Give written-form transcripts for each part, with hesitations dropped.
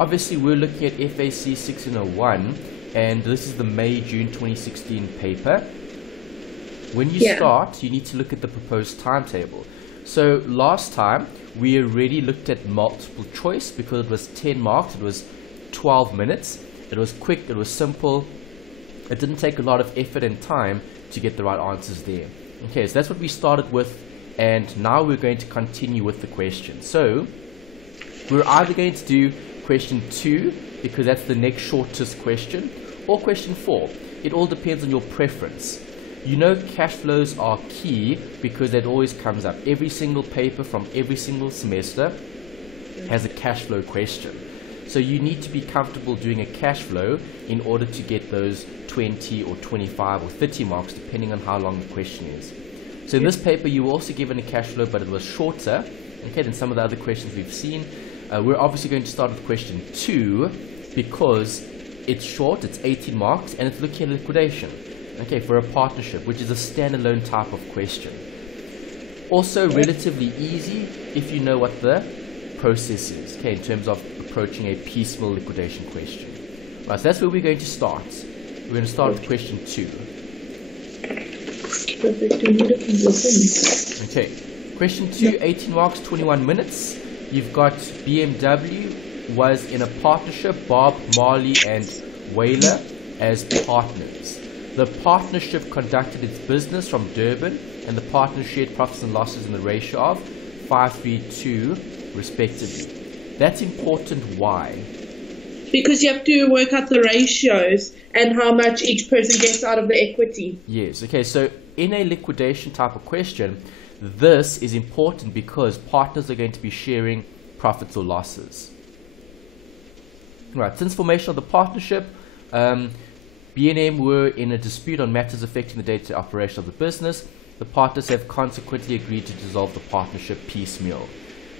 obviously we're looking at Fac1601, and this is the May-June 2016 paper. When you start, you need to look at the proposed timetable. So last time, we already looked at multiple choice because it was 10 marks, it was 12 minutes, it was quick, it was simple, it didn't take a lot of effort and time to get the right answers there. Okay, so that's what we started with, and now we're going to continue with the question. So we're either going to do question 2, because that's the next shortest question, or question 4. It all depends on your preference. You know, cash flows are key because that always comes up. Every single paper from every single semester has a cash flow question. So you need to be comfortable doing a cash flow in order to get those 20 or 25 or 30 marks, depending on how long the question is. So in this paper, you were also given a cash flow, but it was shorter, okay, than some of the other questions we've seen. We're obviously going to start with question 2 because it's short, it's 18 marks, and it's looking at liquidation, okay, for a partnership, which is a standalone type of question. Also relatively easy if you know what the process is, okay, in terms of approaching a piecemeal liquidation question. Right, so that's where we're going to start. We're going to start with question 2. Okay, question 2, 18 marks, 21 minutes. You've got BMW was in a partnership, Bob, Marley, and Whaler as partners. The partnership conducted its business from Durban, and the partners shared profits and losses in the ratio of 5:3:2, respectively. That's important. Why? Because you have to work out the ratios and how much each person gets out of the equity. Yes, okay, so in a liquidation type of question, this is important because partners are going to be sharing profits or losses. Right, since formation of the partnership, B&M were in a dispute on matters affecting the day-to-day operation of the business. The partners have consequently agreed to dissolve the partnership piecemeal.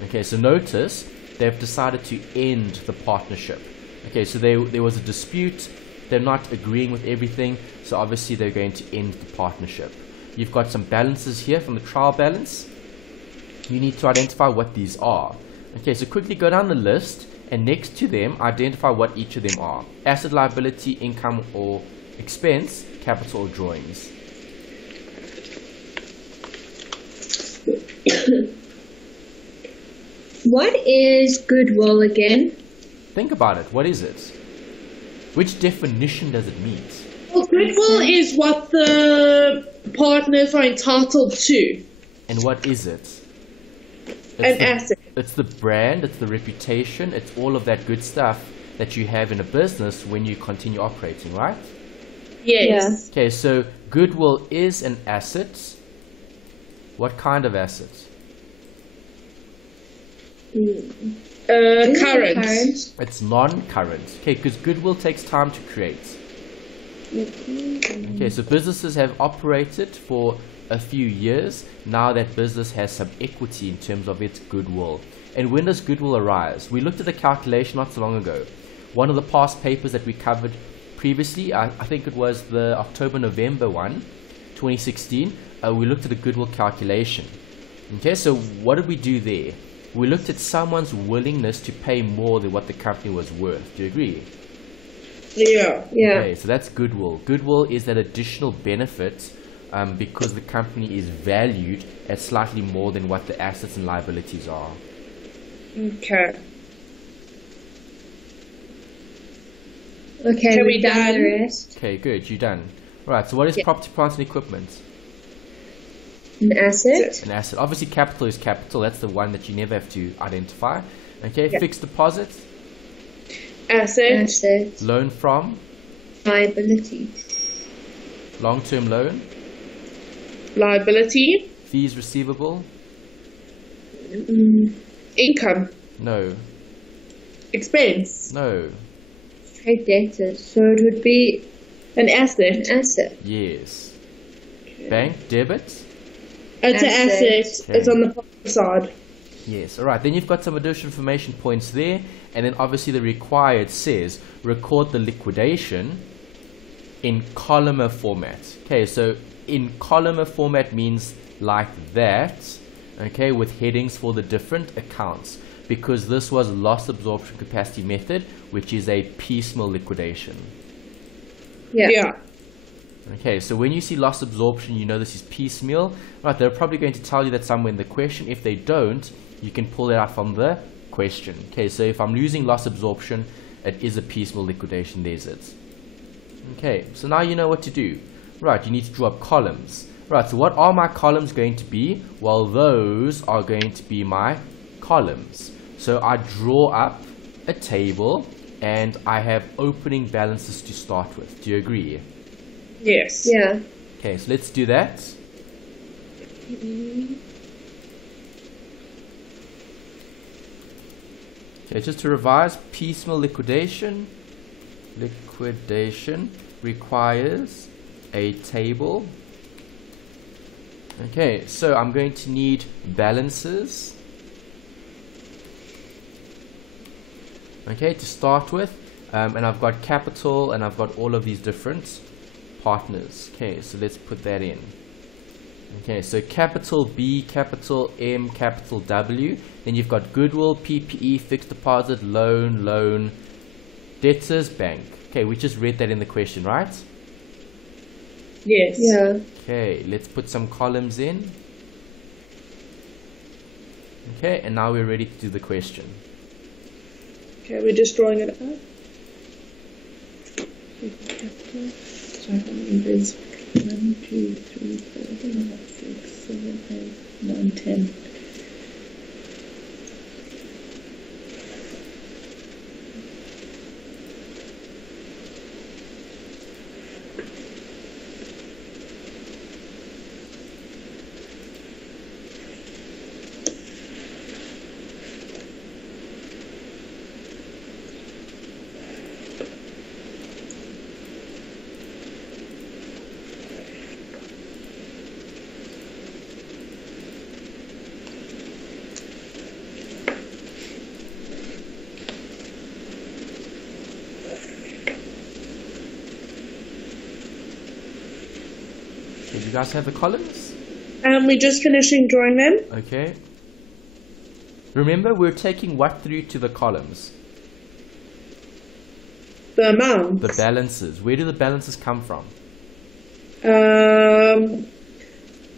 Okay, so notice they've decided to end the partnership. Okay, so there was a dispute, they're not agreeing with everything, so obviously they're going to end the partnership. You've got some balances here from the trial balance. You need to identify what these are. Okay, so quickly go down the list, and next to them, identify what each of them are. Asset, liability, income or expense, capital or drawings. What is goodwill again? Think about it. What is it? Which definition does it meet? Well, goodwill is what the partners are entitled to. And what is it? An asset. It's the brand, it's the reputation, it's all of that good stuff that you have in a business when you continue operating, right? Yes. Okay, so goodwill is an asset. What kind of asset? Current. It's non-current. Okay, because goodwill takes time to create. Okay, so businesses have operated for a few years. Now that business has some equity in terms of its goodwill. And when does goodwill arise? We looked at the calculation not so long ago. One of the past papers that we covered previously, I think it was the October-November one, 2016, we looked at the goodwill calculation. Okay, so what did we do there? We looked at someone's willingness to pay more than what the company was worth. Do you agree? Yeah. Okay, so that's goodwill. Goodwill is that additional benefit because the company is valued at slightly more than what the assets and liabilities are. Okay. Okay, Can we we've done done? the rest. Okay, good, you're done. Right, so what is property, plant and equipment? An asset. An asset. Obviously capital is capital, that's the one that you never have to identify. Okay, fixed deposit? Asset. Asset. Loan from? Liability. Long-term loan? Liability. Fees receivable? Income. No. Expense. No. Trade debtors. So it would be An asset. an asset. Yes. Bank debit? It's an Asset. asset. Okay. It's on the positive side. Yes, alright, then you've got some additional information points there, and then obviously the required says record the liquidation in columnar format. Okay, so in columnar format means like that, okay, with headings for the different accounts. because this was loss absorption capacity method, which is a piecemeal liquidation. Yeah. Okay, so when you see loss absorption, you know this is piecemeal. Right, they're probably going to tell you that somewhere in the question. If they don't, you can pull it out from the question. Okay, so if I'm losing loss absorption, it is a piecemeal liquidation. There's it. Okay, so now you know what to do. Right, you need to draw up columns. Right, so what are my columns going to be? Well, those are going to be my columns. So I draw up a table and I have opening balances to start with. Do you agree? Yes. Yeah. Okay, so let's do that. Okay, just to revise, piecemeal liquidation requires a table. Okay, so I'm going to need balances. Okay, to start with, and I've got capital and I've got all of these different partners. Okay, so let's put that in. Okay, so capital B, capital M, capital W. Then you've got goodwill, PPE, fixed deposit, loan, debtors, bank. Okay, we just read that in the question, right? Yes. Yeah. Okay, let's put some columns in. Okay, and now we're ready to do the question. Okay, we're just drawing it up. So there's 1, 2, 3, 4, 5, 6, 7, 8, 9, 10. Do you guys have the columns? We're just finishing drawing them. Okay. Remember, we're taking what through to the columns? The amount. The balances. Where do the balances come from?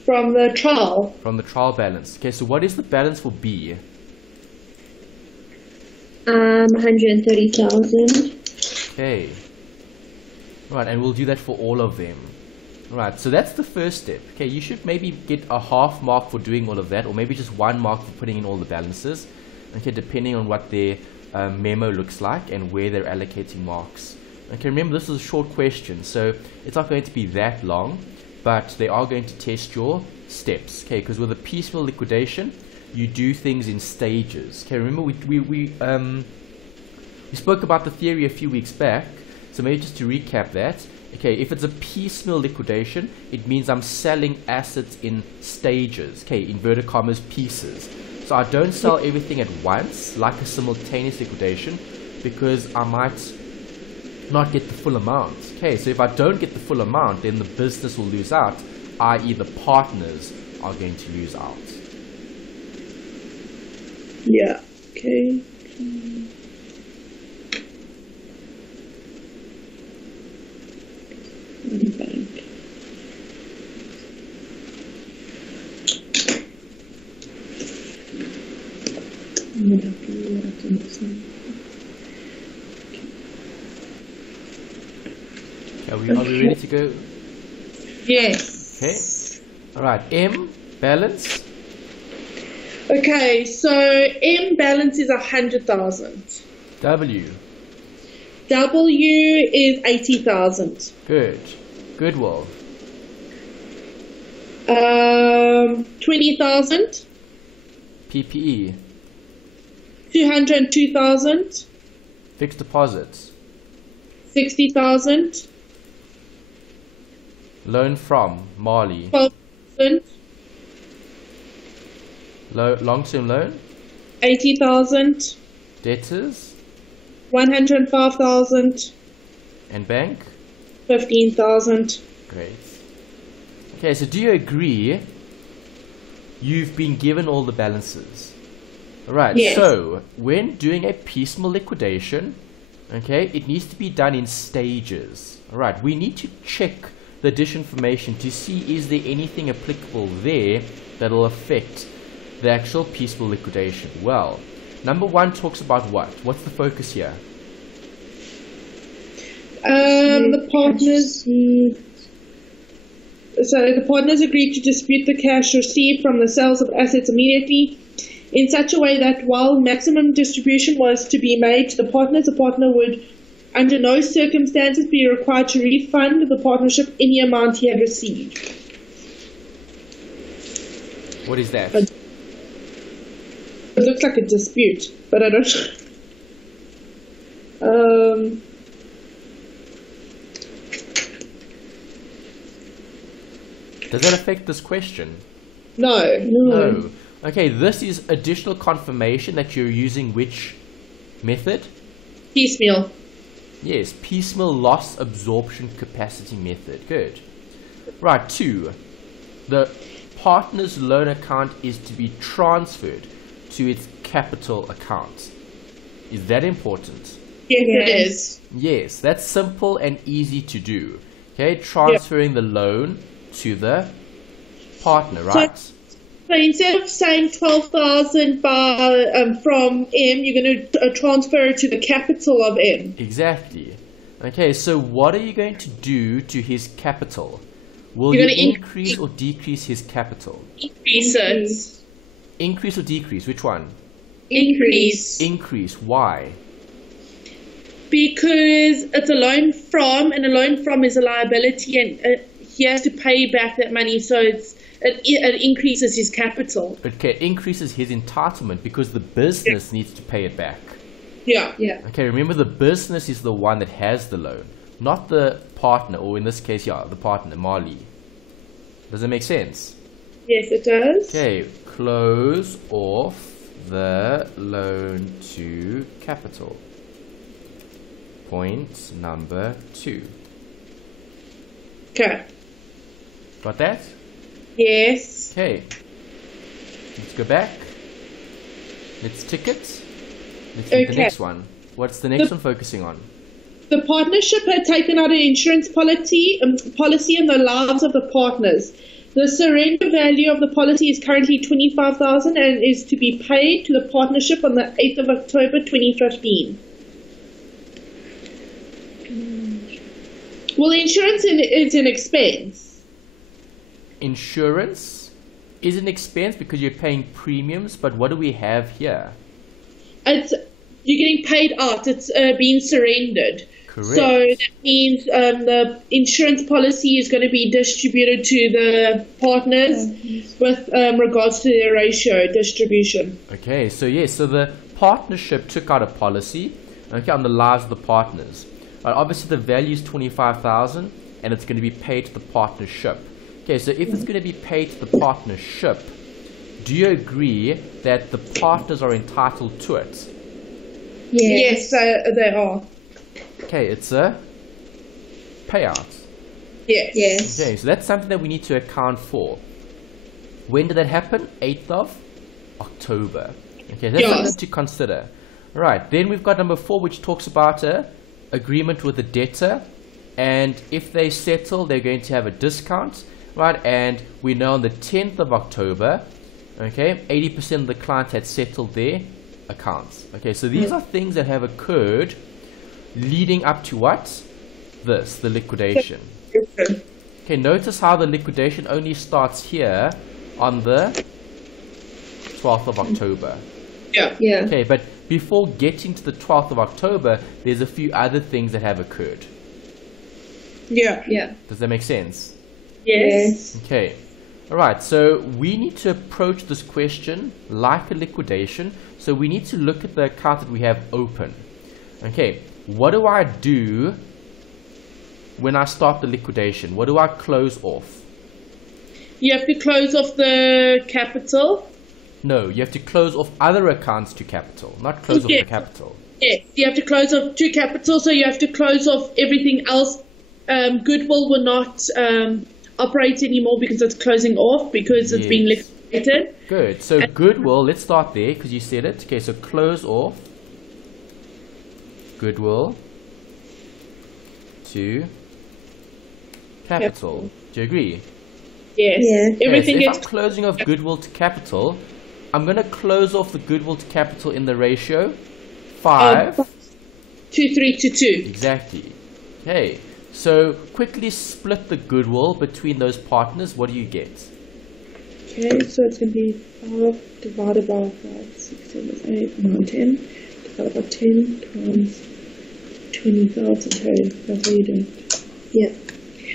From the trial. From the trial balance. Okay, so what is the balance for B? 130,000. Okay. Right, and we'll do that for all of them. Right, so that's the first step. Okay, you should maybe get a half mark for doing all of that, or maybe just 1 mark for putting in all the balances. Okay, depending on what their memo looks like and where they're allocating marks. Okay, remember this is a short question, so it's not going to be that long, but they are going to test your steps. Okay, because with a piecemeal liquidation, you do things in stages. Okay, remember we spoke about the theory a few weeks back, so maybe just to recap that. Okay, if it's a piecemeal liquidation, it means I'm selling assets in stages, okay, inverted commas, pieces. So I don't sell everything at once, like a simultaneous liquidation, because I might not get the full amount. Okay, so if I don't get the full amount, then the business will lose out, i.e. the partners are going to lose out. Yeah. Okay. Bank. I'm gonna have to rewrite in the same. Are we ready to go? Yes. Okay. Alright, M, balance. Okay, so M balance is 100,000. W. W is 80,000. Good. Goodwill. 20,000. PPE. 202,000. Fixed deposits. 60,000. Loan from Marley. 12,000. Long-term loan. 80,000. Debtors. 105,000. And bank. 15,000. Great. Okay, so do you agree you've been given all the balances? Right, Yes. so when doing a piecemeal liquidation, okay, it needs to be done in stages. All right, we need to check the dish information to see is there anything applicable there that'll affect the actual piecemeal liquidation. Well, number one talks about what? What's the focus here? The partners. So the partners agreed to dispute the cash received from the sales of assets immediately in such a way that while maximum distribution was to be made to the partner would under no circumstances be required to refund the partnership any amount he had received. What is that? It looks like a dispute, but I don't. Does that affect this question? No. No. Okay, this is additional confirmation that you're using which method? Piecemeal. Yes, piecemeal loss absorption capacity method. Good. Right, 2. The partner's loan account is to be transferred to its capital account. Is that important? Yes, it is. Yes, that's simple and easy to do. Okay, transferring the loan to the partner, right? So instead of saying 12,000 from M, you're going to transfer it to the capital of M. Exactly. Okay, so what are you going to do to his capital? Will You're you gonna increase or decrease his capital? Increase it. Increase or decrease? Which one? Increase. Increase. Why? Because it's a loan from, and a loan from is a liability, and he has to pay back that money, so it increases his capital. Okay, it increases his entitlement because the business needs to pay it back. Yeah. Okay, remember the business is the one that has the loan, not the partner, or in this case, the partner, Marley. Does that make sense? Yes, it does. Okay, close off the loan to capital. Point number 2. Okay. Got that? Yes. Okay. Let's go back. Let's tick it. Let's read the next one. What's the next one focusing on? The partnership had taken out an insurance policy in the lives of the partners. The surrender value of the policy is currently 25,000 and is to be paid to the partnership on the 8th of October 2015. Well, insurance is an expense. Insurance is an expense because you're paying premiums, but what do we have here? You're getting paid out. It's being surrendered. Correct. So that means the insurance policy is going to be distributed to the partners with regards to their ratio distribution. Okay, so yes, so the partnership took out a policy, okay, on the lives of the partners. Obviously, the value is 25,000, and it's going to be paid to the partnership. Okay, so if it's going to be paid to the partnership, do you agree that the partners are entitled to it? Yes, they are. Okay, it's a payout. Yes. Okay, so that's something that we need to account for. When did that happen? 8th of October. Okay, that's something to consider. Right, then we've got number 4, which talks about a agreement with the debtor, and if they settle, they're going to have a discount, right? And we know on the 10th of October, okay, 80% of the clients had settled their accounts. Okay, so these are things that have occurred leading up to what? This, the liquidation. Okay, notice how the liquidation only starts here on the 12th of October. Yeah. Okay, but before getting to the 12th of October, there's a few other things that have occurred. Yeah. Does that make sense? Yes. Okay. Alright, so we need to approach this question like a liquidation. So we need to look at the account that we have open. Okay, what do I do when I start the liquidation? What do I close off? You have to close off the capital. No, you have to close off other accounts to capital, not close off the capital. Yes, you have to close off to capital, so you have to close off everything else. Goodwill will not operate anymore because it's closing off, because it's being liquidated. calculated. Good. So goodwill, let's start there because you said it. Okay, so close off goodwill to capital. Do you agree? Yes. Yeah. Everything Okay, so if gets I'm closing off goodwill to capital, I'm going to close off the goodwill to capital in the ratio 5. 2, 3 to 2. Exactly. Okay, so quickly split the goodwill between those partners. What do you get? Okay, so it's going to be 5 divided by 5, 6, 7, 8, 9, 10, divided by 10 times 20,000. Okay, that's how you do it. Yeah.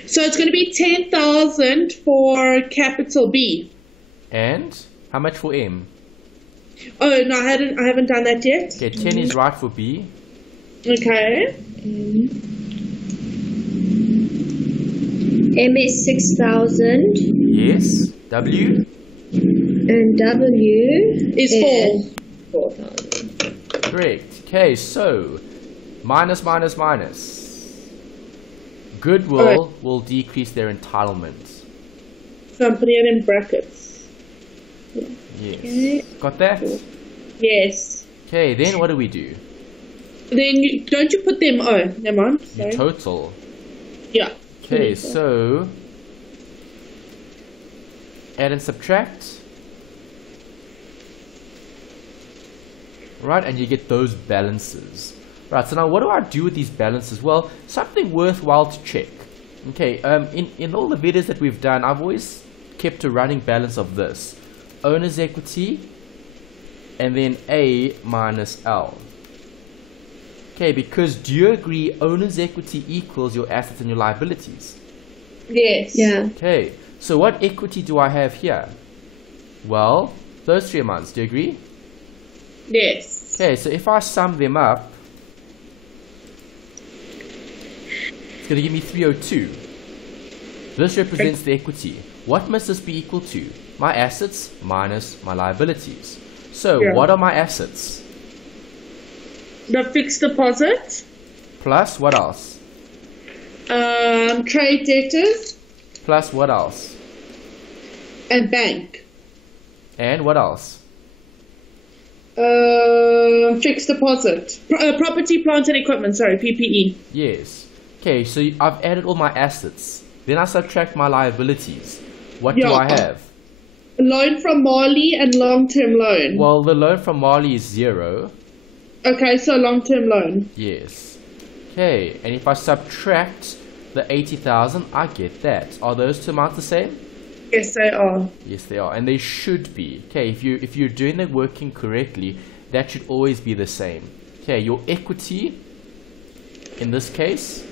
So it's going to be 10,000 for capital B. And how much for M? Oh no, I haven't done that yet. Okay, 10 is right for B. Okay. M is 6,000 Yes. W? and W Is 4,000. Correct. Okay, so minus. Goodwill will decrease their entitlement. So I'm putting it in brackets. Yes. Okay. Got that? Yes. Okay, then what do we do? Then don't you put them? Oh, never mind. You Sorry. total. Yeah. Okay, so add and subtract. Right, and you get those balances. Right, so now what do I do with these balances? Well, something worthwhile to check. Okay, in all the videos that we've done, I've always kept a running balance of this. Owner's equity, and then A minus L. Okay, because do you agree owner's equity equals your assets and your liabilities? Yes. Yeah. Okay, so what equity do I have here? Well, those three amounts, do you agree? Yes. Okay, so if I sum them up, it's going to give me 302. This represents the equity. What must this be equal to? My assets minus my liabilities. So, Yeah. what are my assets? The fixed deposit, Plus what else? trade debtors, Plus what else? and bank. And what else? Fixed deposit, property, plant, and equipment. Sorry, PPE. Yes. Okay, so I've added all my assets. Then I subtract my liabilities. What do Yeah. I have? Loan from Marley and long-term loan. Well, the loan from Marley is 0. Okay, so long-term loan. Yes. Okay, and if I subtract the 80,000, I get that. Are those two amounts the same? Yes, they are. Yes, they are, and they should be. Okay, if you're doing the working correctly, that should always be the same. Okay, your equity in this case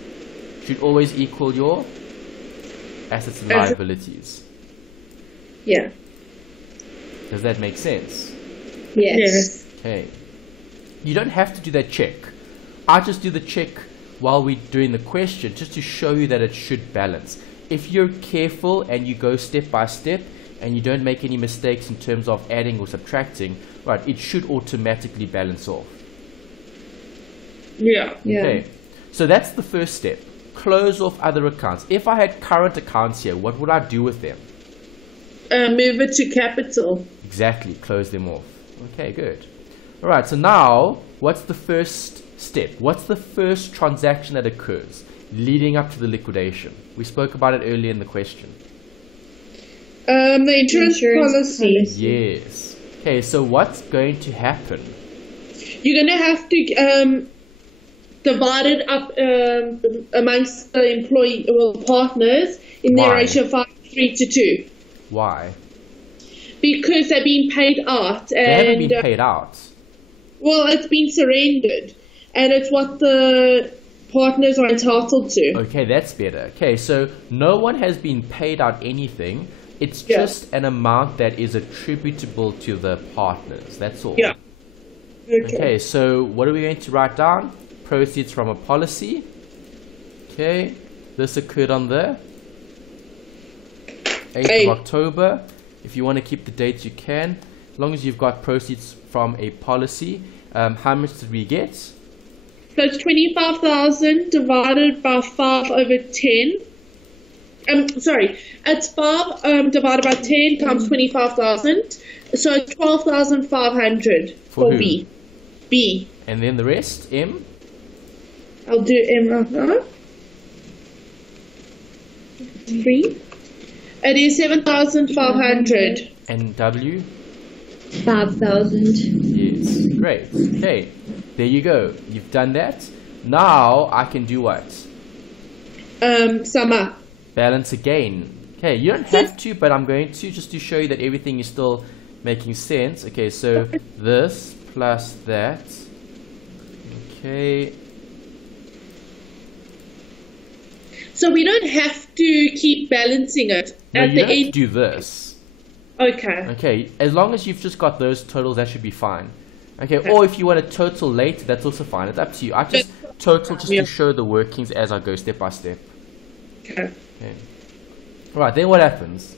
should always equal your assets and liabilities. Yeah. Does that make sense? Yes. Yes. Okay. You don't have to do that check. I just do the check while we're doing the question just to show you that it should balance. If you're careful and you go step by step and you don't make any mistakes in terms of adding or subtracting, right, it should automatically balance off. Yeah. Yeah. Okay. So that's the first step. Close off other accounts. If I had current accounts here, what would I do with them? Move it to capital. Exactly, close them off. Okay, good. Alright, so now, what's the first step? What's the first transaction that occurs leading up to the liquidation? We spoke about it earlier in the question. The insurance policy. Yes. Okay, so what's going to happen? You're going to have to divide it up amongst the partners in their Why? ratio 5, 3 to 2. Why? Because they're being paid out. They haven't been paid out. Well, it's been surrendered. And it's what the partners are entitled to. Okay, that's better. Okay, so no one has been paid out anything. It's Yeah. just an amount that is attributable to the partners. That's all. Yeah. Okay, so what are we going to write down? Proceeds from a policy. Okay, this occurred on the 8th of October. If you want to keep the dates, you can. As long as you've got proceeds from a policy. How much did we get? So it's 25,000 divided by 5 over 10 Sorry, it's 5 divided by 10 times 25,000, so 12,500 For who? B. B. And then the rest, M? I'll do M right now. 3. It is 7,500. And W? 5,000. Yes, great. Okay, there you go. You've done that. Now I can do what? Sum up. Balance again. Okay, you don't have to, but I'm going to just to show you that everything is still making sense. Okay, so this plus that. Okay. So we don't have to keep balancing it No, at you the don't have to end. do this. Okay. Okay, as long as you've just got those totals, that should be fine. Okay, or if you want to total later, that's also fine. It's up to you. I just total just to show the workings as I go step by step. Okay. Okay. Right, then what happens?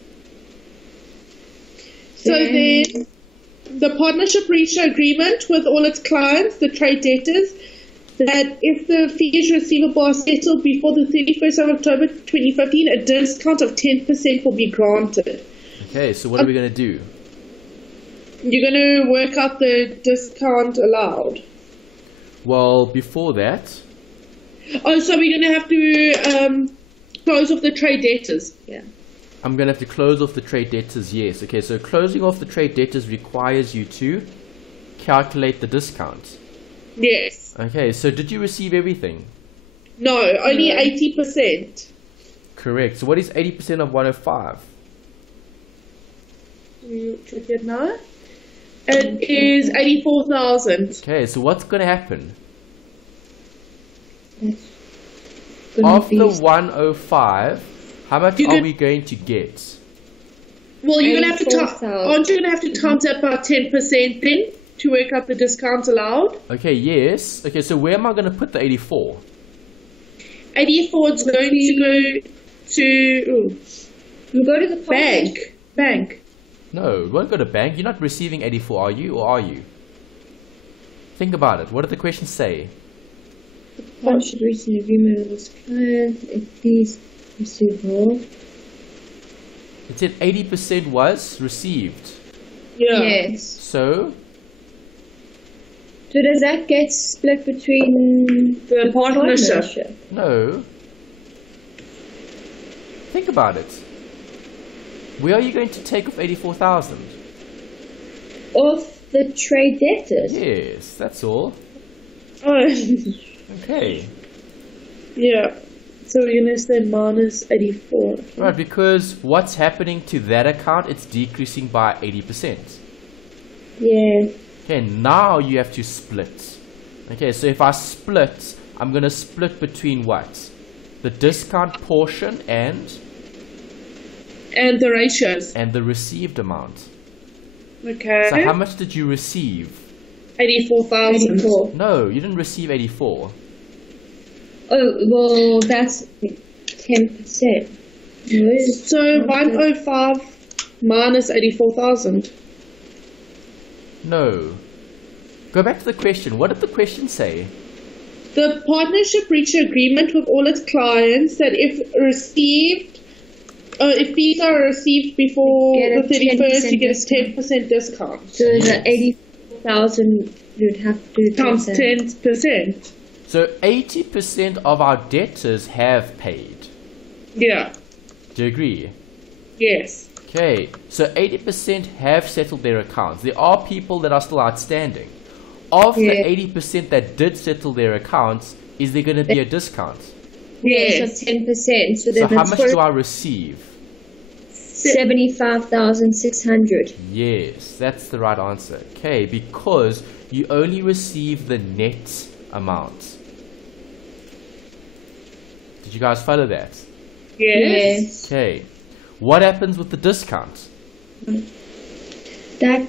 So then the partnership reached an agreement with all its clients, the trade debtors, that if the fees receivable are settled before the 31st of October 2015, a discount of 10% will be granted. Okay, so what are we going to do? You're going to work out the discount allowed. Well, before that, Oh, so we're going to have to close off the trade debtors. Yeah. I'm going to have to close off the trade debtors, yes. Okay, so closing off the trade debtors requires you to calculate the discount. Yes. Okay, so did you receive everything? No, only 80%. Correct. So what is 80% of 105? You check it now. It is 84,000. Okay, so what's going to happen? Gonna Of be the 105, how much You are could- we going to get? Well, you're gonna have to 84,000. aren't you gonna have to times that by 10% then to work out the discount allowed? Okay, yes. Okay, so where am I going to put the 84? 84 is going to go to You go to the bank. No, we won't go to bank. You're not receiving 84, are you? Or are you? Think about it. What did the question say? One should reach an agreement with its client if fees receivable. It said 80% was received. Yeah. Yes. So, So does that get split between The partnership. no. Think about it. Where are you going to take off 84,000? Off the trade debtors? Yes, that's all. Oh, Okay. yeah. So we're gonna say minus 84. Right, because what's happening to that account? It's decreasing by 80%. Yeah. Okay, now you have to split. Okay, so if I split, I'm going to split between what? The discount portion and And the ratios. the received amount. Okay. So how much did you receive? 84,000. 84. No, you didn't receive 84. Oh, well, that's 10%. So 105 minus 84,000. No. Go back to the question. What did the question say? The partnership reached an agreement with all its clients that if fees are received before Get a the 31st, you get a 10% 10% discount. So the 80,000 you'd have to do Times 10%. 10%. So 80% of our debtors have paid. Yeah. Do you agree? Yes. Okay, so 80% have settled their accounts. There are people that are still outstanding. Of Yeah. the 80% that did settle their accounts, is there going to be a discount? Yes. So 10%. So So then how it's much do I receive? 75,600. Yes, that's the right answer. Okay, because you only receive the net amount. Did you guys follow that? Yes. Okay, what happens with the discount? That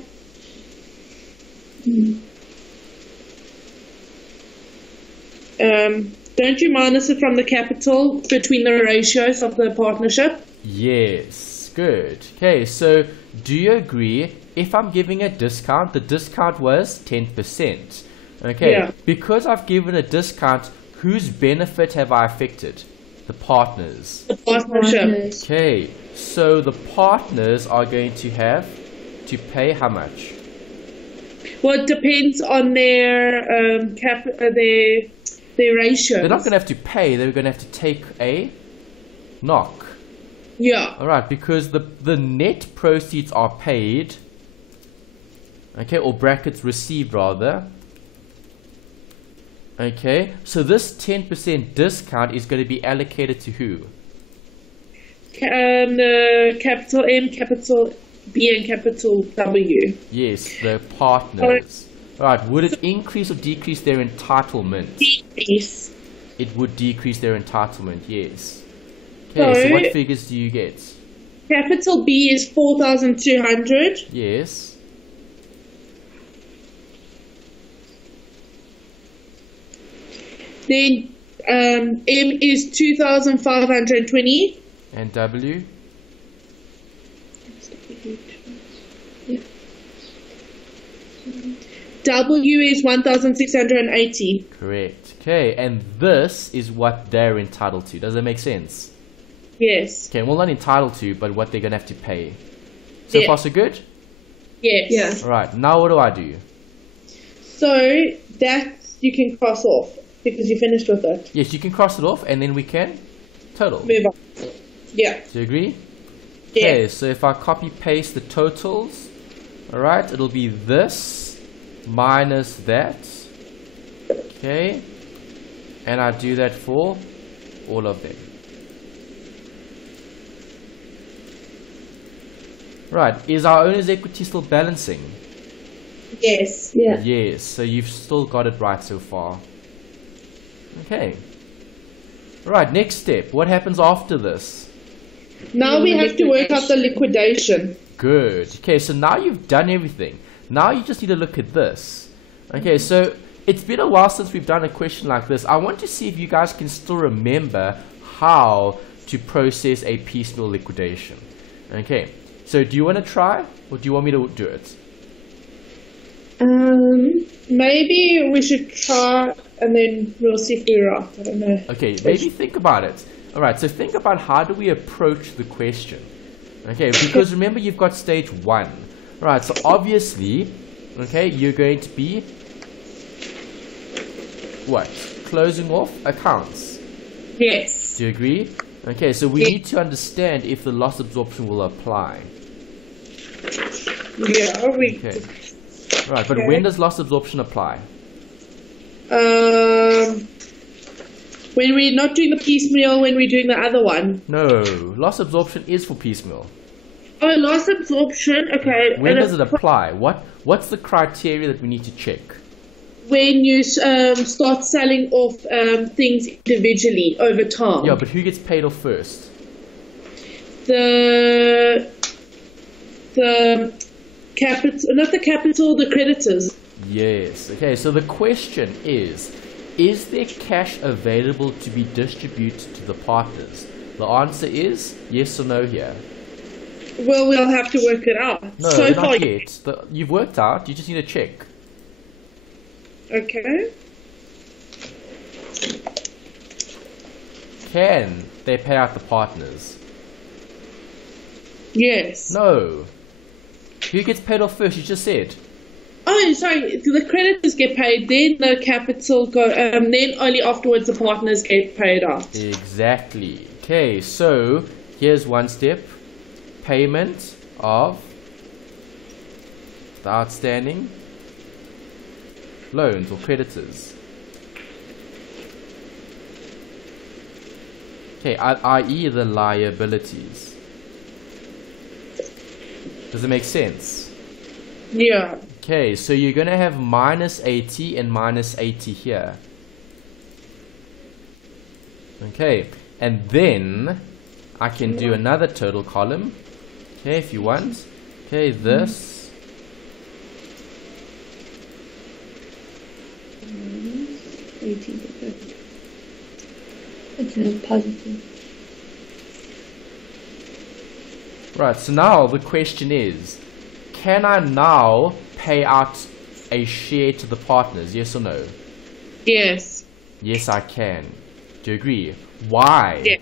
Don't you minus it from the capital between the ratios of the partnership? Yes, good. Okay, so do you agree if I'm giving a discount, the discount was 10%? Okay, Yeah. because I've given a discount, whose benefit have I affected? The partners. The partnership. Okay, so the partners are going to have to pay how much? Well, it depends on their their ratio. They're not going to have to pay. They're going to have to take a knock. Yeah. All right, because the net proceeds are paid. Okay, or brackets received rather. Okay, so this 10% discount is going to be allocated to who? The capital M, capital B, and capital W. Yes, the partners. Right, would it increase or decrease their entitlement? Decrease. It would decrease their entitlement, yes. Okay, so what figures do you get? Capital B is 4,200. Yes. Then M is 2,520. And W? W is 1,680. Correct. Okay, and this is what they're entitled to. Does that make sense? Yes. Okay, well, not entitled to, but what they're going to have to pay. So far, so good? Yes. Yeah. All right, now what do I do? So that you can cross off because you finished with it. Yes, you can cross it off, and then we can total. Move on. Yeah. Do you agree? Yeah. Okay, so if I copy paste the totals, all right, it'll be this minus that. Okay, and I do that for all of them. Right, is our owner's equity still balancing? Yes. Yeah. Yes, so you've still got it right so far. Okay. Right, next step. What happens after this? Now we have to work out the liquidation. Good. Okay, so now you've done everything. Now you just need to look at this. Okay, so it's been a while since we've done a question like this. I want to see if you guys can still remember how to process a piecemeal liquidation. Okay, so do you want to try, or do you want me to do it? Maybe we should try and then we'll see if we're right. I don't know. Okay, maybe think about it. Alright, so think about how do we approach the question. Okay, because remember you've got stage 1. Right, so obviously, okay, you're going to be what? Closing off accounts. Yes. Do you agree? Okay, so we need to understand if the loss absorption will apply. Yeah. Okay. Right, but when does loss absorption apply? When we're not doing the piecemeal, when we're doing the other one. No, loss absorption is for piecemeal. Oh, loss absorption. Okay. When does it apply? What's the criteria that we need to check? When you start selling off things individually over time. Yeah, but who gets paid off first? The capital, not the capital, the creditors. Yes. Okay, so the question is there cash available to be distributed to the partners? The answer is yes or no here. Well, we'll have to work it out. No, so not far, yet. You've worked out, you just need to check. Okay. Can they pay out the partners? Yes. No. Who gets paid off first? You just said. Oh, sorry. The creditors get paid, then the capital go, then only afterwards the partners get paid out. Exactly. Okay, so here's one step. Payment of the outstanding loans or creditors. Okay, i.e. the liabilities. Does it make sense? Yeah. Okay, so you're going to have minus 80 and minus 80 here. Okay, and then I can do another total column. Okay, if you want. Okay, this. 18. Okay, positive. Right, so now the question is, can I now pay out a share to the partners, yes or no? Yes. Yes, I can. Do you agree? Why? Yeah.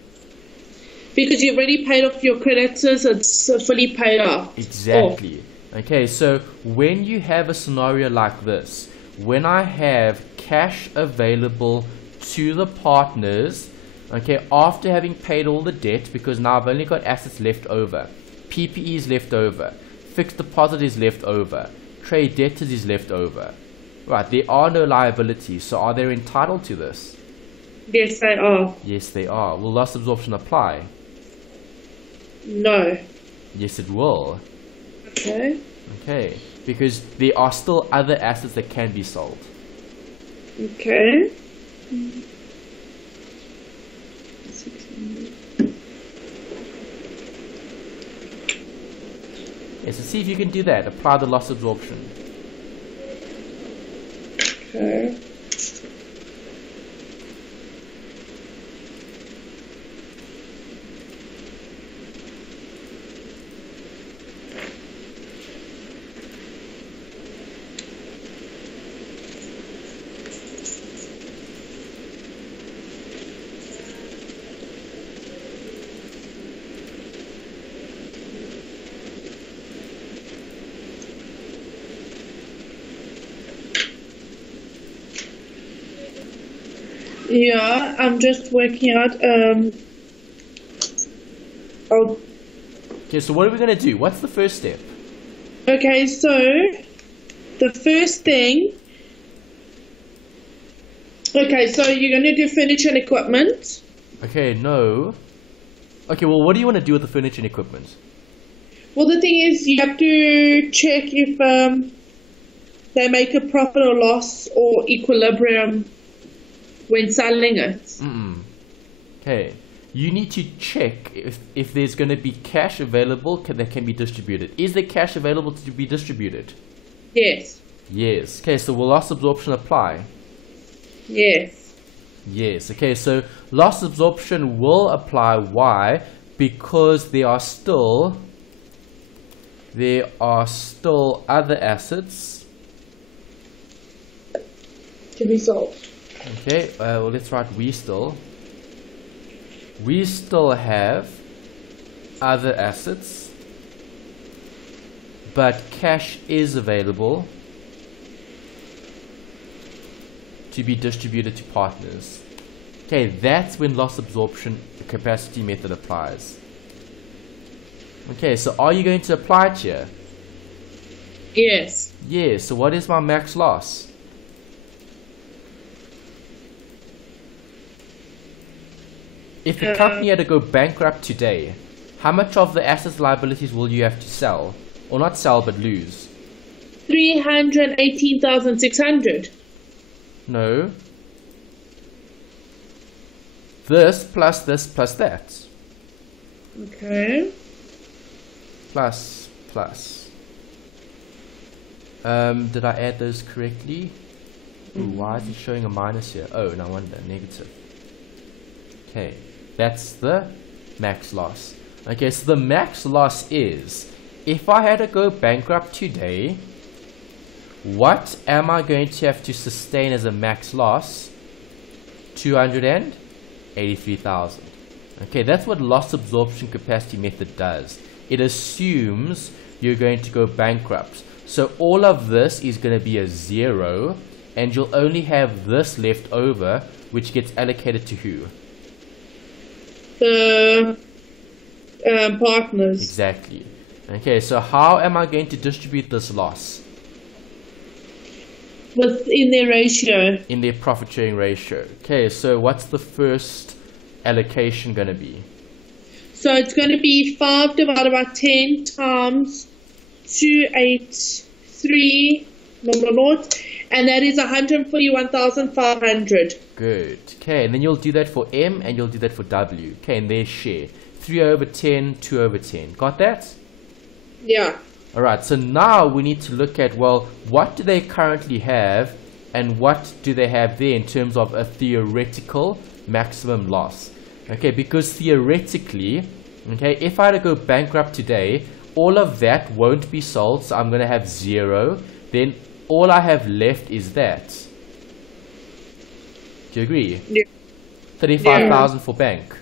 Because you've already paid off your creditors, it's fully paid off. Exactly. Okay, so when you have a scenario like this, when I have cash available to the partners, okay, after having paid all the debt, because now I've only got assets left over, PPE is left over, fixed deposit is left over, trade debtors is left over. Right, there are no liabilities, so are they entitled to this? Yes, they are. Yes, they are. Will loss absorption apply? No. Yes, it will. Okay. Okay, because there are still other assets that can be sold. Okay. Yes, so see if you can do that. Apply the loss absorption. Okay. Yeah, I'm just working out. Oh, Okay, so what are we going to do? What's the first step? okay, so the first thing. Okay, so you're going to do furniture and equipment. Okay, no. Okay, well, what do you want to do with the furniture and equipment? Well, the thing is, you have to check if they make a profit or loss or equilibrium when selling it. Okay, you need to check if there's going to be cash available that can be distributed. Is there cash available to be distributed? Yes. Yes. Okay, so will loss absorption apply? Yes. Yes. Okay, so loss absorption will apply. Why? Because there are still other assets To be sold. Okay, well, let's write we still have other assets, but cash is available to be distributed to partners. Okay, that's when loss absorption capacity method applies. Okay, so are you going to apply it here? Yes. Yes, so what is my max loss? If the company had to go bankrupt today, how much of the assets liabilities will you have to sell? Or not sell, but lose? 318,600. No. This plus that. Okay. Plus. Did I add those correctly? Ooh, why is it showing a minus here? Oh, no wonder. Negative. Okay. That's the max loss. Okay, so the max loss is, if I had to go bankrupt today, what am I going to have to sustain as a max loss? 283,000. Okay, that's what loss absorption capacity method does. It assumes you're going to go bankrupt. So all of this is going to be a 0, and you'll only have this left over, which gets allocated to who? The partners. Exactly. Okay, so how am I going to distribute this loss? Within their ratio. In their profit sharing ratio. Okay, so what's the first allocation going to be? So it's going to be 5 divided by 10 times 283 and that is 141,500. Good. Okay, and then you'll do that for M and you'll do that for W. Okay, and their share. 3 over 10, 2 over 10. Got that? Yeah. Alright, so now we need to look at, well, what do they currently have and what do they have there in terms of a theoretical maximum loss? Okay, because theoretically, okay, if I had to go bankrupt today, all of that won't be sold, so I'm going to have 0. Then all I have left is that. Do you agree? Yeah. 35,000 for bank.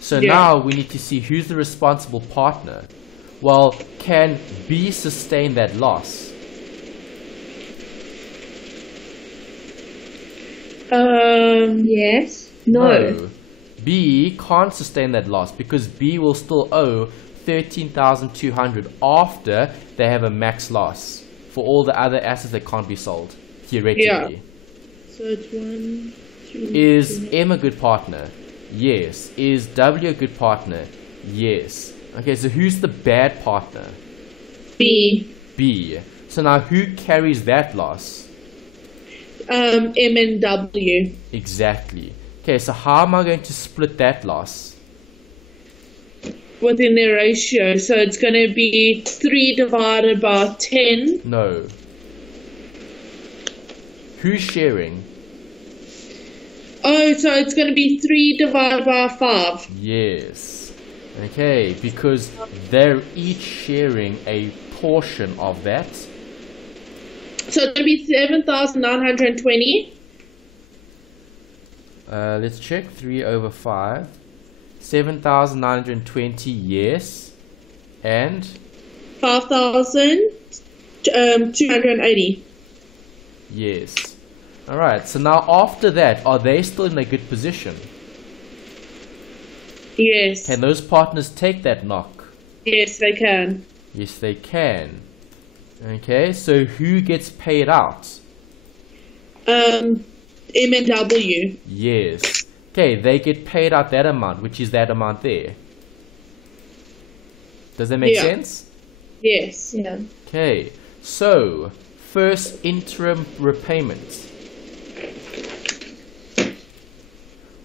So now we need to see who's the responsible partner. Well, can B sustain that loss? Yes. No. B can't sustain that loss because B will still owe 13,200 after they have a max loss for all the other assets that can't be sold, theoretically. So it's 1, 2, Is M a good partner? Yes. Is W a good partner? Yes. Okay, so who's the bad partner? B. B. So now who carries that loss? M and W. Exactly. Okay, so how am I going to split that loss? Within their ratio. So it's going to be 3 divided by 10. No. Who's sharing? Oh, so it's going to be 3 divided by 5. Yes. Okay, because they're each sharing a portion of that. So it's going to be 7,920. Let's check. 3 over 5. 7,920, yes. And? 5,280. Yes. Alright, so now after that, are they still in a good position? Yes. Can those partners take that knock? Yes, they can. Yes, they can. Okay, so who gets paid out? M and W. Yes. Okay, they get paid out that amount, which is that amount there. Does that make sense? Yes. Yeah. Okay, so first interim repayment.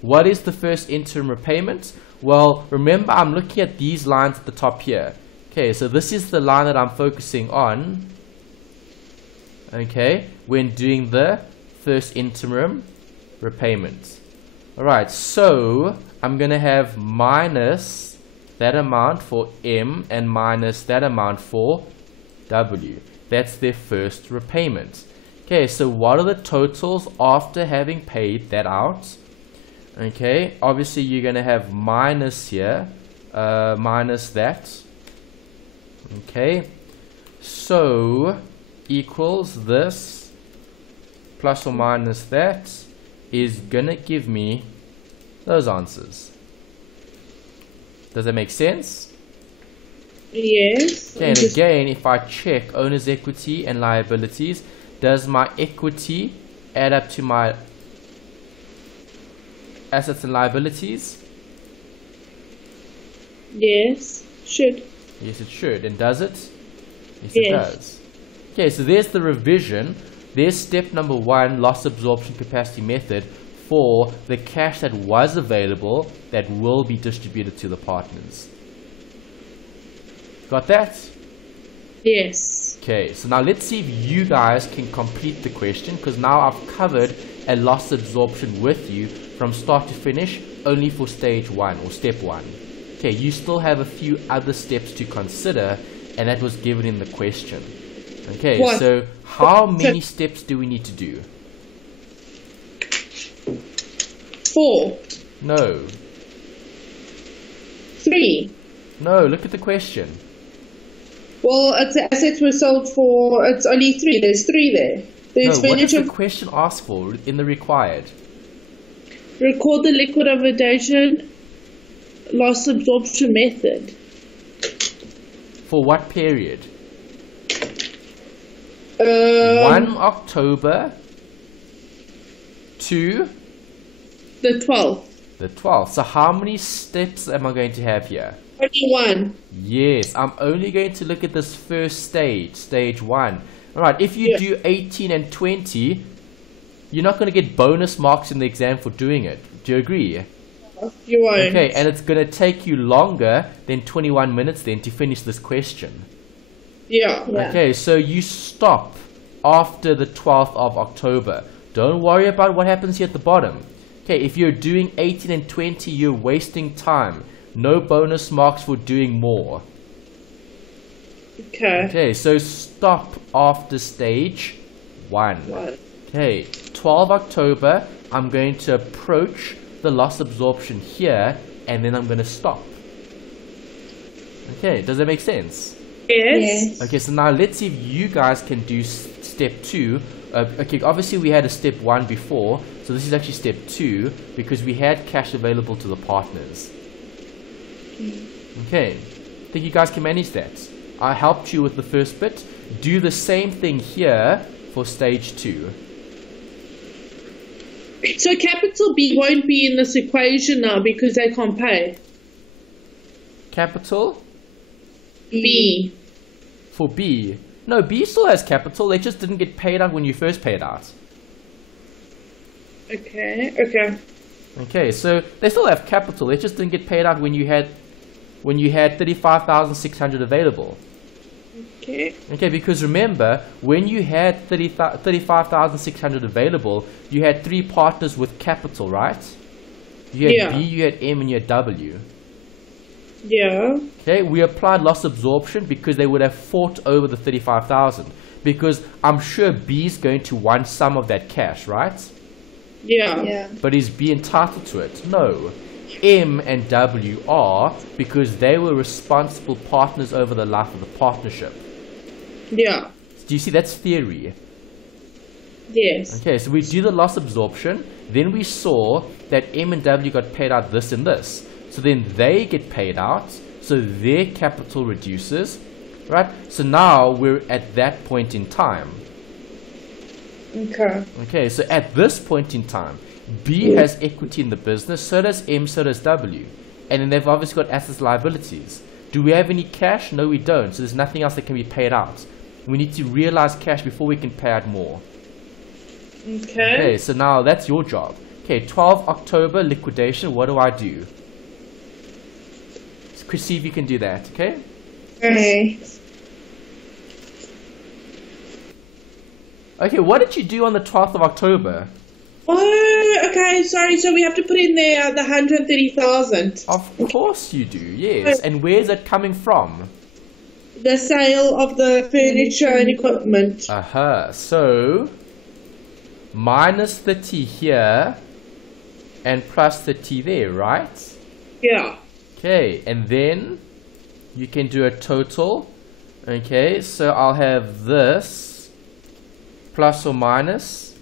What is the first interim repayment? Well, remember I'm looking at these lines at the top here. Okay, so this is the line that I'm focusing on. Okay, when doing the first interim repayment. Alright, so I'm going to have minus that amount for M and minus that amount for W. That's their first repayment. Okay, so what are the totals after having paid that out? Okay, obviously you're going to have minus here, minus that. Okay, so equals this plus or minus that is going to give me those answers. Does that make sense? Yes. Okay, and again, if I check owner's equity and liabilities, does my equity add up to my assets and liabilities? Yes, should. Yes, it should. And does it? Yes, it does. Okay, so there's the revision. There's step number 1, loss absorption capacity method, for the cash that was available that will be distributed to the partners. Got that? Yes. Okay, so now let's see if you guys can complete the question, because now I've covered a loss absorption with you from start to finish only for stage 1 or step 1. Okay, you still have a few other steps to consider, and that was given in the question. Okay, so how many steps do we need to do? 4. No. 3. No, look at the question. Well, it's the assets were sold for, it's only 3. There's 3 there. The No, what does expenditure. the question ask for in the required? Record the liquidation loss absorption method. For what period? 1 October to the 12th. the 12th. So how many steps am I going to have here? Only 1. Yes, I'm only going to look at this first stage, stage 1. Alright, if you do 18 and 20, you're not going to get bonus marks in the exam for doing it. Do you agree? You won't. Okay, and it's going to take you longer than 21 minutes then to finish this question. Yeah. Okay, so you stop after the 12th of October. Don't worry about what happens here at the bottom. Okay, if you're doing 18 and 20, you're wasting time. No bonus marks for doing more. Okay. Okay, so stop after stage 1. Okay, 12 October I'm going to approach the loss absorption here, and then I'm going to stop. Okay, does that make sense? Yes. Okay, so now let's see if you guys can do step 2. Okay, obviously we had a step 1 before, so this is actually step 2 because we had cash available to the partners. Okay, I think you guys can manage that. I helped you with the first bit. Do the same thing here for stage 2. So capital B won't be in this equation now because they can't pay. Capital? B. For B. No, B still has capital. They just didn't get paid out when you first paid out. Okay. Okay, so they still have capital. They just didn't get paid out when you had 35,600 available. Okay. Okay, because remember, when you had 35,600 available, you had 3 partners with capital, right? You had B, you had M, and you had W. Yeah. Okay, we applied loss absorption because they would have fought over the 35,000. Because I'm sure B's going to want some of that cash, right? Yeah. But is B entitled to it? No. M and W are, because they were responsible partners over the life of the partnership. Yeah. Do you see? That's theory. Yes. Okay, so we do the loss absorption. Then we saw that M and W got paid out this and this. So then they get paid out. So their capital reduces. Right? So now we're at that point in time. Okay. Okay, so at this point in time, B has equity in the business, so does M, so does W. And then they've obviously got assets and liabilities. Do we have any cash? No, we don't. So there's nothing else that can be paid out. We need to realize cash before we can pay out more. Okay, so now that's your job. Okay, 12 October liquidation, what do I do? So see if you can do that, okay? Okay. Okay, what did you do on the 12th of October? Oh, okay, sorry. So we have to put in there the 130,000. Of course you do, yes. And where's it coming from? The sale of the furniture and equipment. So minus 30 here and plus 30 there, right? Yeah. Okay, and then you can do a total. Okay, so I'll have this plus or minus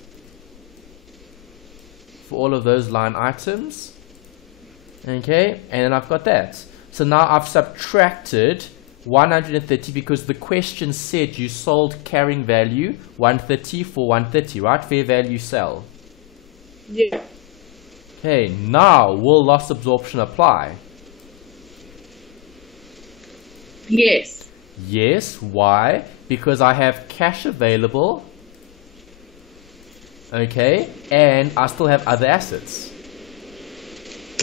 for all of those line items. Okay, and then I've got that. So now I've subtracted 130 because the question said you sold carrying value 130 for 130, right? Fair value sell. Yeah. Okay, now will loss absorption apply? Yes. Yes, why? Because I have cash available. Okay, and I still have other assets.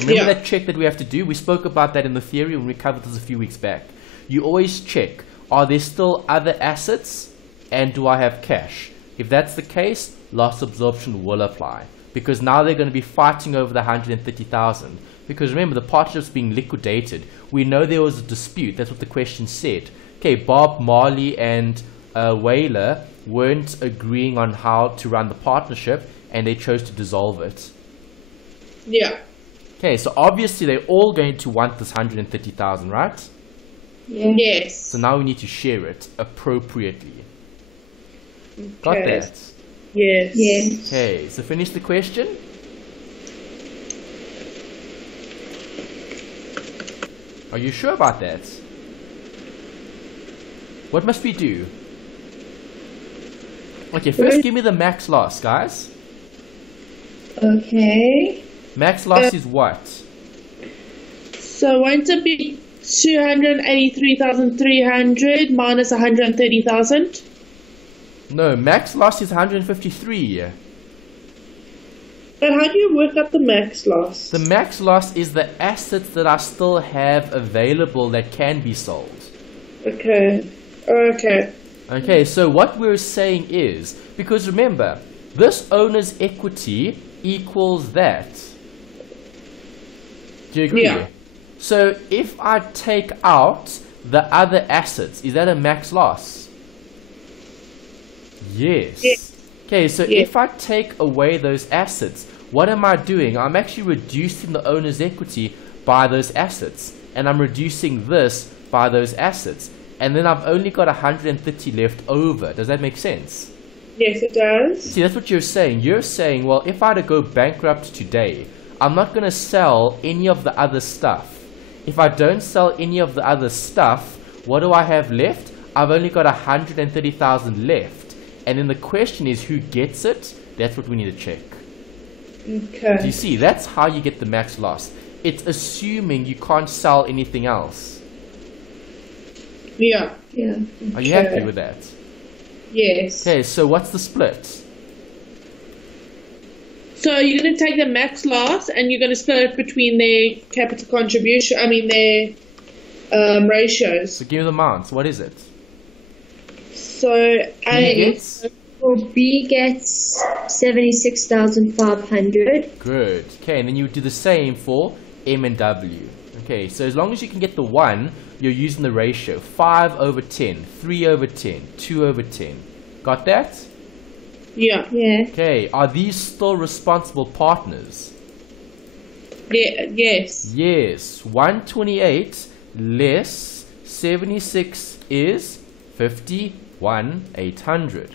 Remember that check that we have to do? We spoke about that in the theory when we covered this a few weeks back. You always check, are there still other assets and do I have cash? If that's the case, loss absorption will apply. Because now they're going to be fighting over the 130,000. Because remember, the partnership's being liquidated. We know there was a dispute. That's what the question said. Okay, Bob, Marley, and Whaler weren't agreeing on how to run the partnership, and they chose to dissolve it. Yeah. Okay, so obviously they're all going to want this 130,000, right? Yeah. Yes. So now we need to share it appropriately. Got that? Yes. Yes. Okay, so finish the question. Are you sure about that? What must we do? Okay, first give me the max loss, guys. Okay. Max loss is what? So won't it be 283,300 minus 130,000? No, max loss is 153. But how do you work out the max loss? The max loss is the assets that I still have available that can be sold. Okay. Okay, so what we're saying is, because remember, this owner's equity equals that. Do you agree? Yeah. So if I take out the other assets, is that a max loss? Yes. Yes. Okay, so Yes. if I take away those assets, what am I doing? I'm actually reducing the owner's equity by those assets, and I'm reducing this by those assets, and then I've only got 130 left over. Does that make sense? Yes, it does. See, that's what you're saying. You're saying, well, if I had to go bankrupt today, I'm not going to sell any of the other stuff. If I don't sell any of the other stuff, what do I have left? I've only got 130,000 left. And then the question is, who gets it? That's what we need to check. Okay. Do you see? That's how you get the max loss. It's assuming you can't sell anything else. Yeah. Yeah. Are you happy with that? Yes. Okay, so what's the split? So you're going to take the max loss and you're going to split it between their capital contribution, their ratios. So give me the amounts. What is it? So A gets? Well, B gets 76,500. Good. Okay, and then you would do the same for M and W. Okay, so as long as you can get the 1, you're using the ratio 5/10, 3/10, 2/10. Got that? Yeah. Yeah. Okay, are these still responsible partners? Yeah. Yes. Yes. 128 less 76 is 51,800.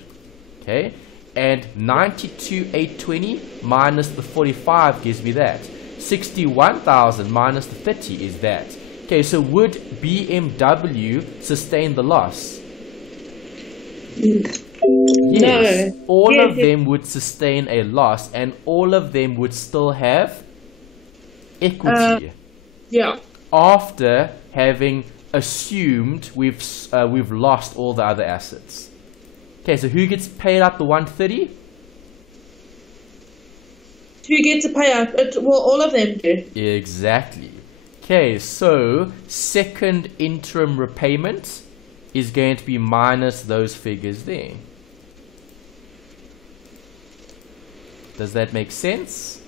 Okay, and 92,820 minus the 45 gives me that. 61,000 minus the 30 is that. Okay, so would BMW sustain the loss? Yes. No. All Yes, of them would sustain a loss, and all of them would still have equity Yeah. after having assumed we've lost all the other assets. Okay, so who gets paid out the 130? Who gets a payout? All of them do. Exactly. Okay, so second interim repayment is going to be minus those figures there. Does that make sense?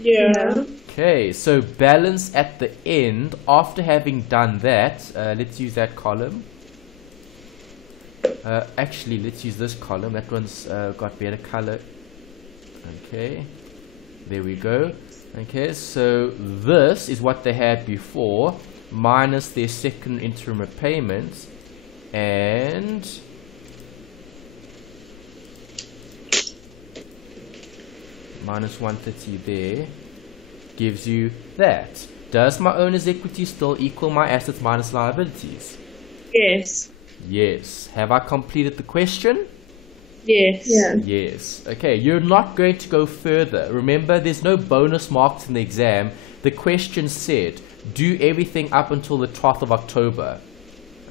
Yeah. Okay, so balance at the end, after having done that, let's use that column. Actually, let's use this column. That one's got better color. Okay, there we go. Okay, so this is what they had before, minus their second interim repayment, and minus 130 there gives you that. Does my owner's equity still equal my assets minus liabilities? Yes. Yes. Have I completed the question? Yes. Yeah. Yes. Okay, you're not going to go further. Remember, there's no bonus marks in the exam. The question said, do everything up until the 12th of October.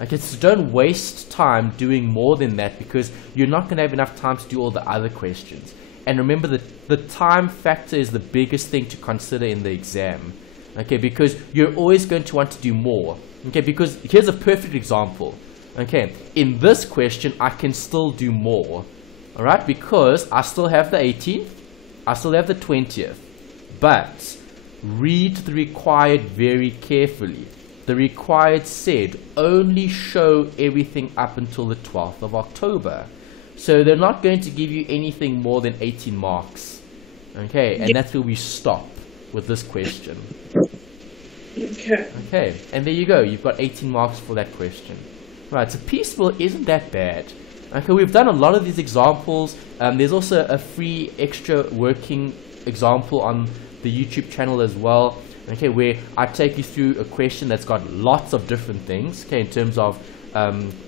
Okay, so don't waste time doing more than that, because you're not going to have enough time to do all the other questions. And remember that the time factor is the biggest thing to consider in the exam. Okay, because you're always going to want to do more. Okay, because here's a perfect example. Okay, in this question, I can still do more. Alright, because I still have the 18th, I still have the 20th. But read the required very carefully. The required said only show everything up until the 12th of October. So they're not going to give you anything more than 18 marks. Okay, and that's where we stop with this question. Okay. Okay, and there you go. You've got 18 marks for that question. Right, so Piecemeal isn't that bad. Okay, we've done a lot of these examples. There's also a free extra working example on the YouTube channel as well. Okay, where I take you through a question that's got lots of different things. Okay, in terms of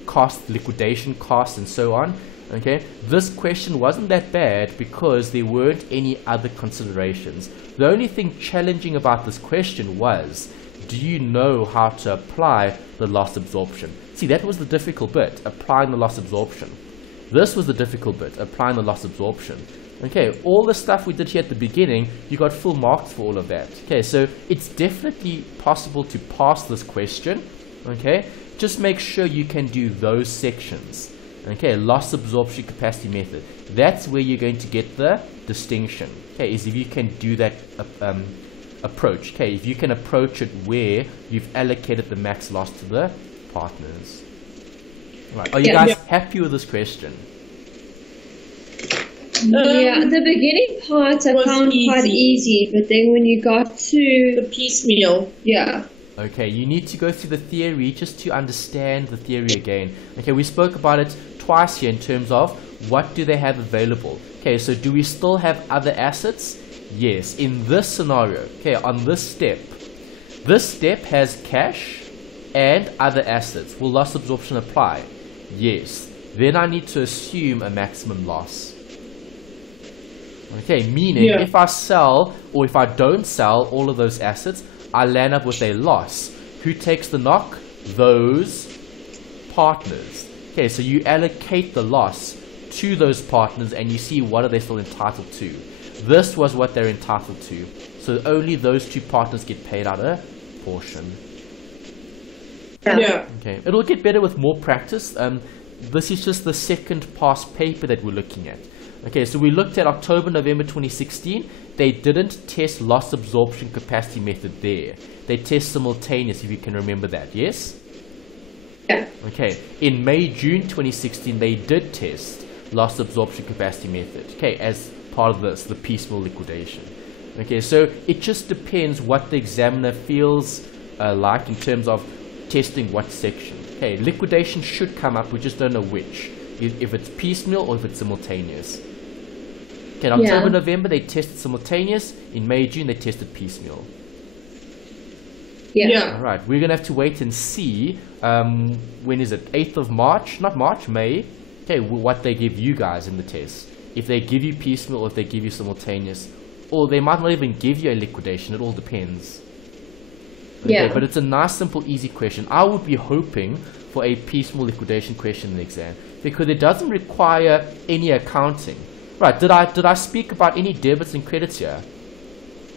cost, liquidation costs, and so on. Okay, this question wasn't that bad because there weren't any other considerations. The only thing challenging about this question was, do you know how to apply the loss absorption? See, that was the difficult bit, applying the loss absorption. This was the difficult bit, applying the loss absorption. Okay, all the stuff we did here at the beginning, you got full marks for all of that. Okay, so it's definitely possible to pass this question. Okay, just make sure you can do those sections. Okay, loss absorption capacity method. That's where you're going to get the distinction. Okay, is if you can do that approach. Okay, if you can approach it where you've allocated the max loss to the partners. Right. Are you guys happy with this question? Yeah, the beginning parts I was found quite easy, but then when you got to the piecemeal. yeah. Okay, you need to go through the theory just to understand the theory again. Okay, we spoke about it twice here in terms of what do they have available. Okay, so do we still have other assets? Yes. In this scenario, okay, on this step has cash and other assets. Will loss absorption apply? Yes. Then I need to assume a maximum loss. Okay, meaning if I sell or if I don't sell all of those assets, I land up with a loss. Who takes the knock? Those partners. Okay, so you allocate the loss to those partners and you see what are they still entitled to. This was what they're entitled to. So only those two partners get paid out a portion. Yeah. Okay, it'll get better with more practice. This is just the second past paper that we're looking at. Okay, so we looked at October, November 2016. They didn't test loss absorption capacity method there. They test simultaneous, if you can remember that, yes? Yeah. Okay, in May, June 2016, they did test loss absorption capacity method, okay, as part of this, the piecemeal liquidation. Okay, so it just depends what the examiner feels like in terms of testing what section. Okay, liquidation should come up, we just don't know which. If it's piecemeal or if it's simultaneous. Okay, in October, November, they tested simultaneous. In May, June, they tested piecemeal. Yeah. All right, we're going to have to wait and see, when is it? 8th of March? Not March, May. Okay, what they give you guys in the test. If they give you piecemeal or if they give you simultaneous. Or they might not even give you a liquidation. It all depends. Okay, Yeah. but it's a nice, simple, easy question. I would be hoping for a piecemeal liquidation question in the exam, because it doesn't require any accounting. Right, did I speak about any debits and credits here?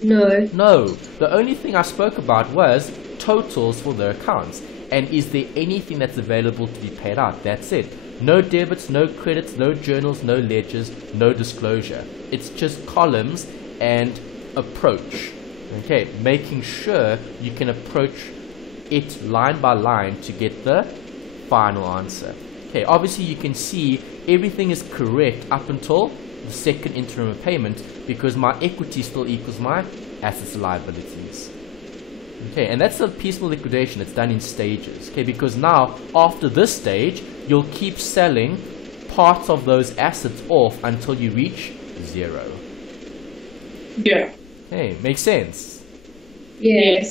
No. No. The only thing I spoke about was totals for their accounts. And is there anything that's available to be paid out? That's it. No debits, no credits, no journals, no ledgers, no disclosure. It's just columns and approach. Okay, making sure you can approach it line by line to get the final answer. Okay, obviously you can see everything is correct up until the second interim of payment, because my equity still equals my assets and liabilities. Okay, and that's a piecemeal liquidation. It's done in stages. Okay, because now after this stage, you'll keep selling parts of those assets off until you reach 0. Yeah. Hey, makes sense. Yes.